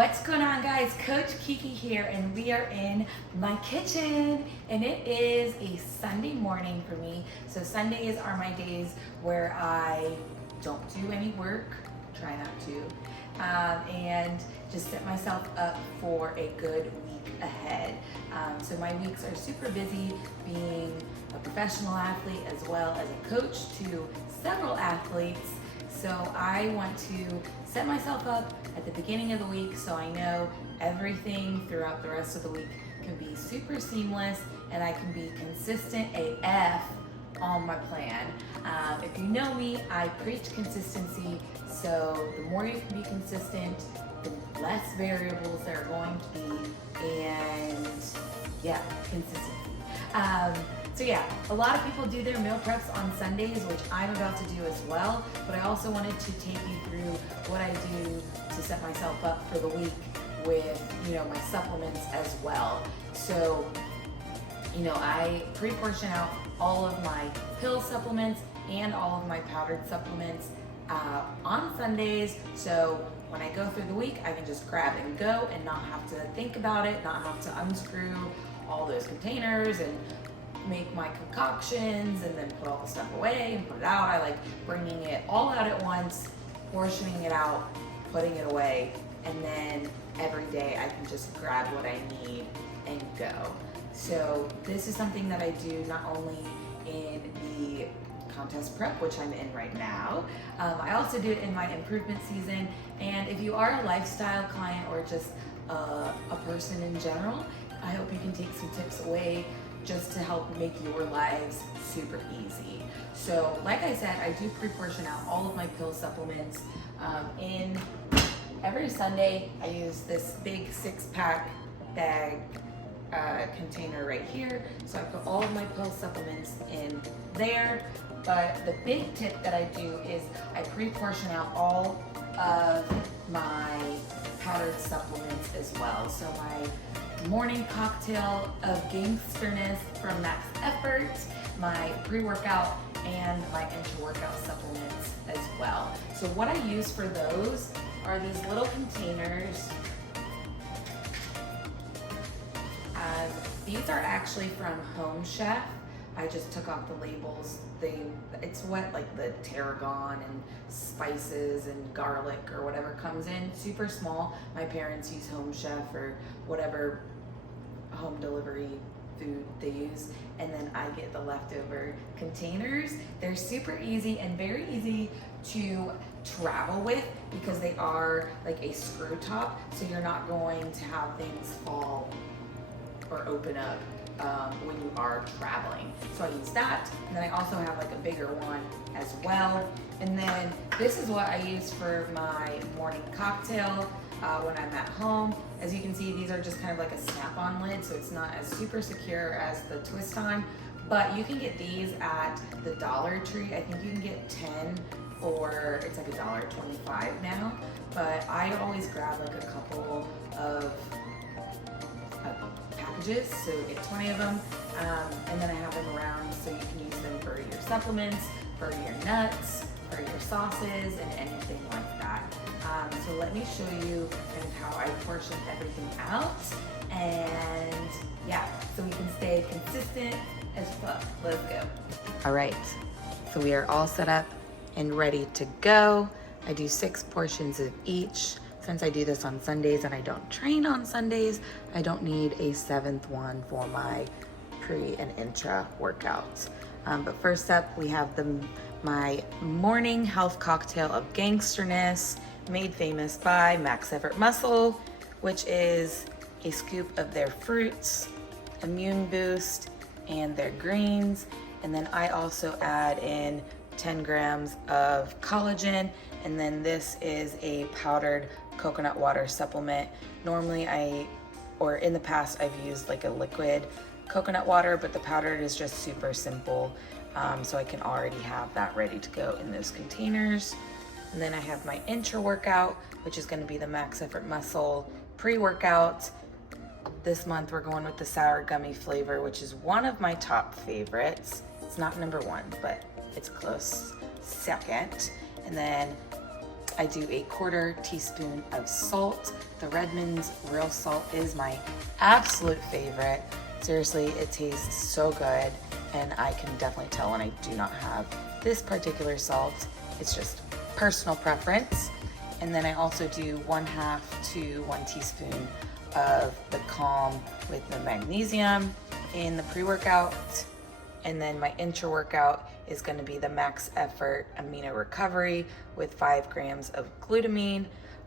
What's going on, guys? Coach Kiki here, and we are in my kitchen, and it is a Sunday morning for me. So Sundays are my days where I don't do any work, try not to, and just set myself up for a good week ahead. So my weeks are super busy being a professional athlete as well as a coach to several athletes. So I want to set myself up at the beginning of the week so I know everything throughout the rest of the week can be super seamless and I can be consistent AF on my plan. If you know me, I preach consistency, so the more you can be consistent, the less variables there are going to be, and yeah, consistency. So yeah, a lot of people do their meal preps on Sundays, which I'm about to do as well, but I also wanted to take you through what I do to set myself up for the week with, my supplements as well. So, I pre-portion out all of my pill supplements and all of my powdered supplements on Sundays. So when I go through the week, I can just grab and go and not have to think about it, not have to unscrew all those containers and make my concoctions and then put all the stuff away and put it out. I like bringing it all out at once, portioning it out, putting it away, and then every day I can just grab what I need and go. So this is something that I do not only in the contest prep, which I'm in right now. I also do it in my improvement season. And if you are a lifestyle client or just a person in general, I hope you can take some tips away just to help make your lives super easy. So like I said, I do pre-portion out all of my pill supplements. In every Sunday, I use this big 6-pack bag container right here. So I put all of my pill supplements in there. But the big tip that I do is I pre-portion out all of my powdered supplements as well. So my morning cocktail of gangsterness from Max Effort, my pre-workout, and my intra-workout supplements as well. So what I use for those are these little containers. These are actually from Home Chef. I just took off the labels. It's what like the tarragon and spices and garlic or whatever comes in, super small. My parents use Home Chef or whatever home delivery food they use, and then I get the leftover containers. They're super easy and very easy to travel with because they are like a screw top, so you're not going to have things fall or open up when you are traveling. So I use that, and then I also have like a bigger one as well. And then this is what I use for my morning cocktail when I'm at home. As you can see, these are just kind of like a snap-on lid, so it's not as super secure as the twist-on, but you can get these at the Dollar Tree. I think you can get 10 for, it's like $1.25 now, but I always grab like a couple of packages, so get 20 of them, and then I have them around so you can use them for your supplements, for your nuts, for your sauces, and anything like that. So let me show you kind of how I portion everything out, and yeah, so we can stay consistent as fuck. Let's go. All right, so we are all set up and ready to go. I do 6 portions of each. Since I do this on Sundays and I don't train on Sundays, I don't need a 7th one for my pre and intra workouts. But first up, we have my morning health cocktail of gangsterness, made famous by Max Effort Muscle, which is a scoop of their fruits, immune boost, and their greens. And then I also add in 10 grams of collagen, and then this is a powdered coconut water supplement. Normally in the past I've used like a liquid coconut water, but the powdered is just super simple, so I can already have that ready to go in those containers. And then I have my intra workout, which is going to be the Max Effort Muscle pre-workout. This month we're going with the sour gummy flavor, which is one of my top favorites. It's not number 1, but it's close second. And then I do a 1/4 teaspoon of salt. The Redmond's real salt is my absolute favorite. Seriously, it tastes so good, and I can definitely tell when I do not have this particular salt. It's just personal preference. And then I also do 1/2 to 1 teaspoon of the Calm with the magnesium in the pre-workout. And then my intra-workout is gonna be the Max Effort Amino Recovery with 5 grams of glutamine.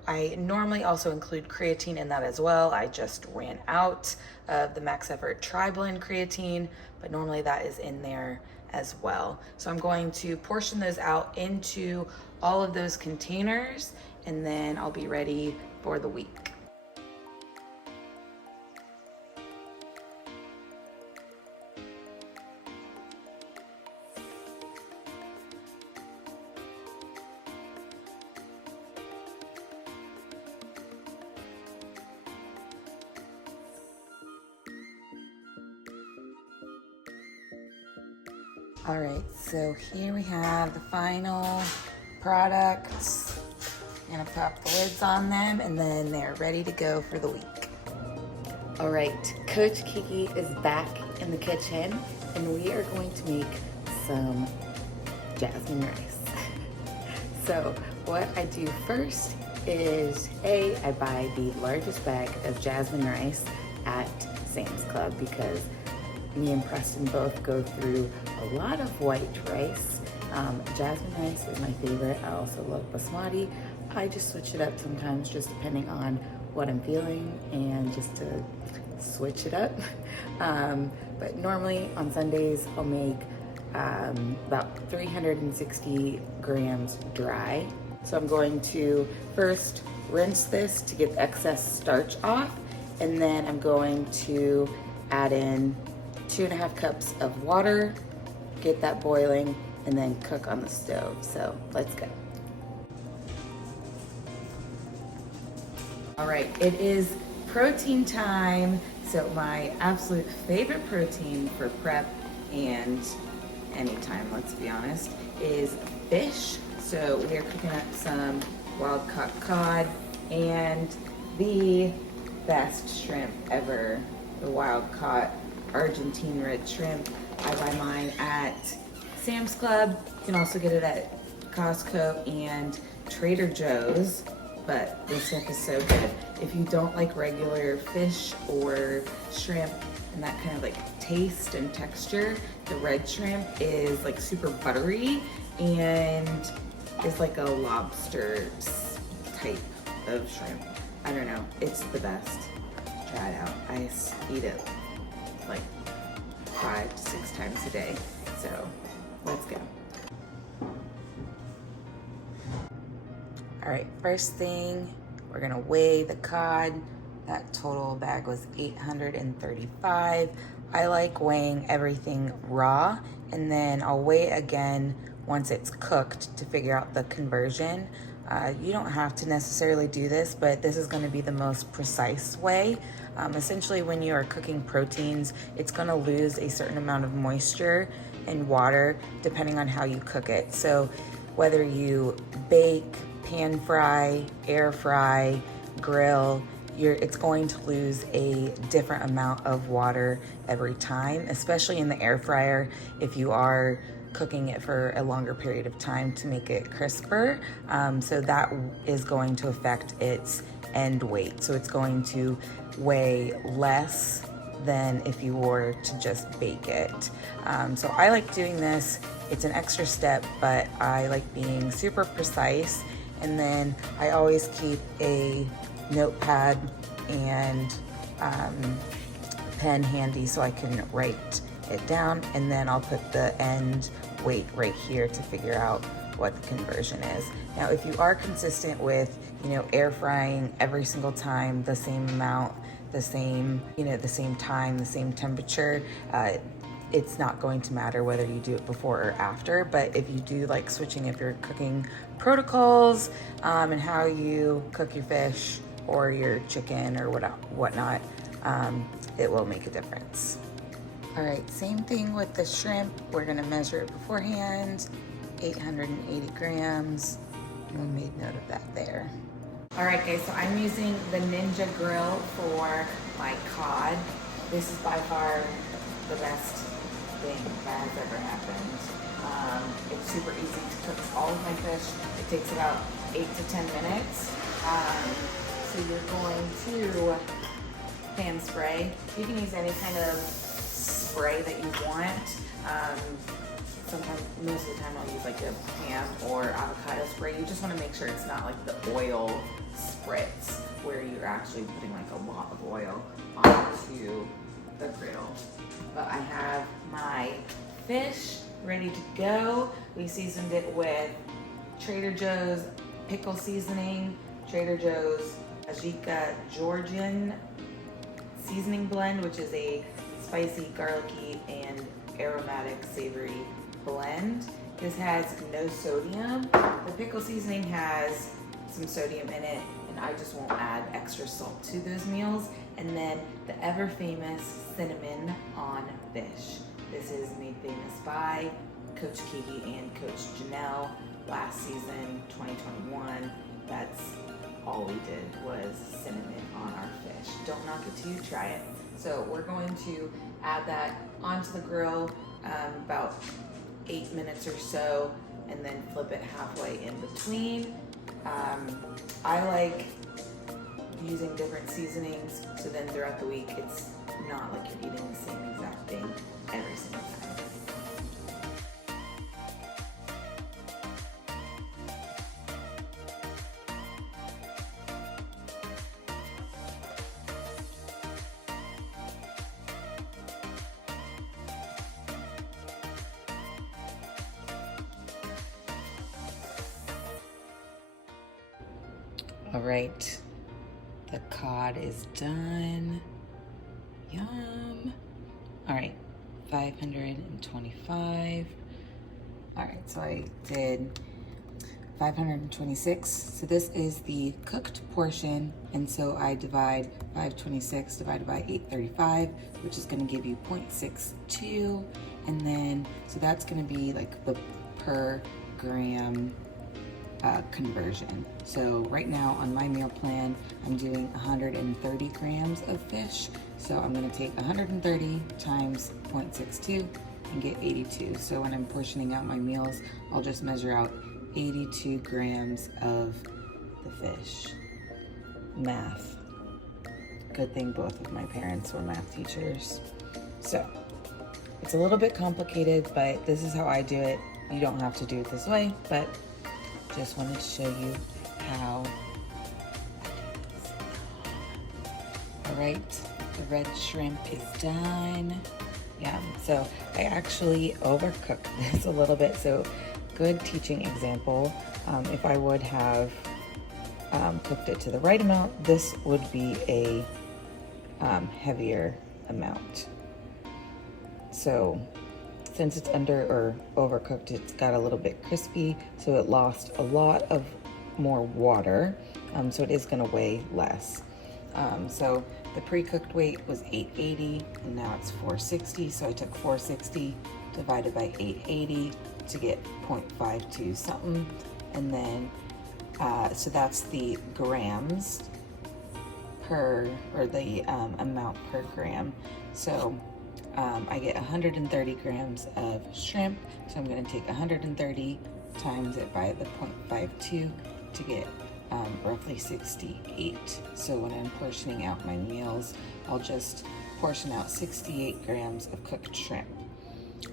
I normally also include creatine in that as well. I just ran out of the Max Effort Tri-Blend creatine, but normally that is in there as well. So I'm going to portion those out into all of those containers, and then I'll be ready for the week. All right, so here we have the final products. I'm gonna pop the lids on them, and then they're ready to go for the week. All right, Coach Kiki is back in the kitchen, and we are going to make some jasmine rice. So what I do first is, I buy the largest bag of jasmine rice at Sam's Club because me and Preston both go through a lot of white rice. Jasmine rice is my favorite. I also love basmati. I just switch it up sometimes just depending on what I'm feeling and just to switch it up. But normally on Sundays I'll make about 360 grams dry. So I'm going to first rinse this to get the excess starch off, and then I'm going to add in 2.5 cups of water, get that boiling, and then cook on the stove. So let's go. All right, it is protein time. So my absolute favorite protein for prep and anytime, let's be honest, is fish. So we are cooking up some wild caught cod and the best shrimp ever, the wild caught Argentine red shrimp. I buy mine at Sam's Club. You can also get it at Costco and Trader Joe's, but this stuff is so good. If you don't like regular fish or shrimp and that kind of like taste and texture, the red shrimp is like super buttery and is like a lobster type of shrimp. I don't know, it's the best. Try it out. I eat it like 5 to 6 times a day. So let's go. All right, first thing, we're gonna weigh the cod. That total bag was 835. I like weighing everything raw, and then I'll weigh it again once it's cooked to figure out the conversion. You don't have to necessarily do this, but this is gonna be the most precise way. Essentially, when you are cooking proteins, it's gonna lose a certain amount of moisture and water depending on how you cook it. So whether you bake, pan fry, air fry, grill, it's going to lose a different amount of water every time, especially in the air fryer if you are cooking it for a longer period of time to make it crisper. So that is going to affect its end weight. So it's going to weigh less than if you were to just bake it. So I like doing this. It's an extra step, but I like being super precise. And then I always keep a notepad and pen handy so I can write it down, and then I'll put the end weight right here to figure out what the conversion is. Now, if you are consistent with, air frying every single time, the same amount, the same, the same time, the same temperature, it's not going to matter whether you do it before or after. But if you do like switching up your cooking protocols and how you cook your fish or your chicken or whatnot, it will make a difference. All right, same thing with the shrimp. We're gonna measure it beforehand, 880 grams. We made note of that there. All right, guys, so I'm using the Ninja Grill for my cod. This is by far the best thing that has ever happened. It's super easy to cook all of my fish. It takes about 8 to 10 minutes. So you're going to pan spray. You can use any kind of spray that you want. Sometimes, most of the time I'll use like a ham or avocado spray. You just want to make sure it's not like the oil spritz where you're actually putting like a lot of oil onto the grill. But I have my fish ready to go. We seasoned it with Trader Joe's pickle seasoning, Trader Joe's Ajika Georgian seasoning blend, which is a spicy, garlicky, and aromatic savory blend. This has no sodium. The pickle seasoning has some sodium in it, and I just won't add extra salt to those meals. And then the ever famous cinnamon on fish. This is made famous by Coach Kiki and Coach Janelle last season, 2021. That's all we did was cinnamon on our fish. Don't knock it till you try it. So we're going to add that onto the grill about 8 minutes or so, and then flip it halfway in between. I like using different seasonings, so then throughout the week it's not like you're eating the same exact thing every single time. All right, the cod is done. Yum. All right, 525. All right, so I did 526. So this is the cooked portion, and so I divide 526 divided by 835, which is gonna give you 0.62. And then, so that's gonna be like the per gram conversion. So right now on my meal plan, I'm doing 130 grams of fish. So I'm gonna take 130 times 0.62 and get 82. So when I'm portioning out my meals, I'll just measure out 82 grams of the fish. Math. Good thing both of my parents were math teachers. So it's a little bit complicated, but this is how I do it. You don't have to do it this way, but just wanted to show you how I do this. All right, the red shrimp is done. Yum. So I actually overcooked this a little bit. So good teaching example. If I would have cooked it to the right amount, this would be a heavier amount. So since it's under or overcooked, it's got a little bit crispy, so it lost a lot of more water, so it is gonna weigh less. So the pre-cooked weight was 880, and now it's 460, so I took 460 divided by 880 to get 0.52 something, and then, so that's the grams per, or the amount per gram. So I get 130 grams of shrimp, so I'm going to take 130 times it by the 0.52 to get roughly 68. So when I'm portioning out my meals, I'll just portion out 68 grams of cooked shrimp.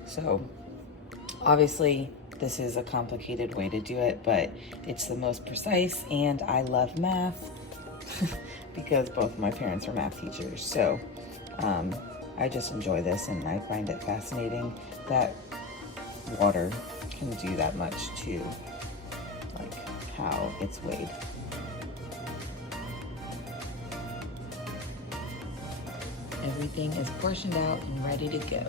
So obviously this is a complicated way to do it, but it's the most precise, and I love math because both of my parents are math teachers. So I just enjoy this, and I find it fascinating that water can do that much to like how it's weighed. Everything is portioned out and ready to go.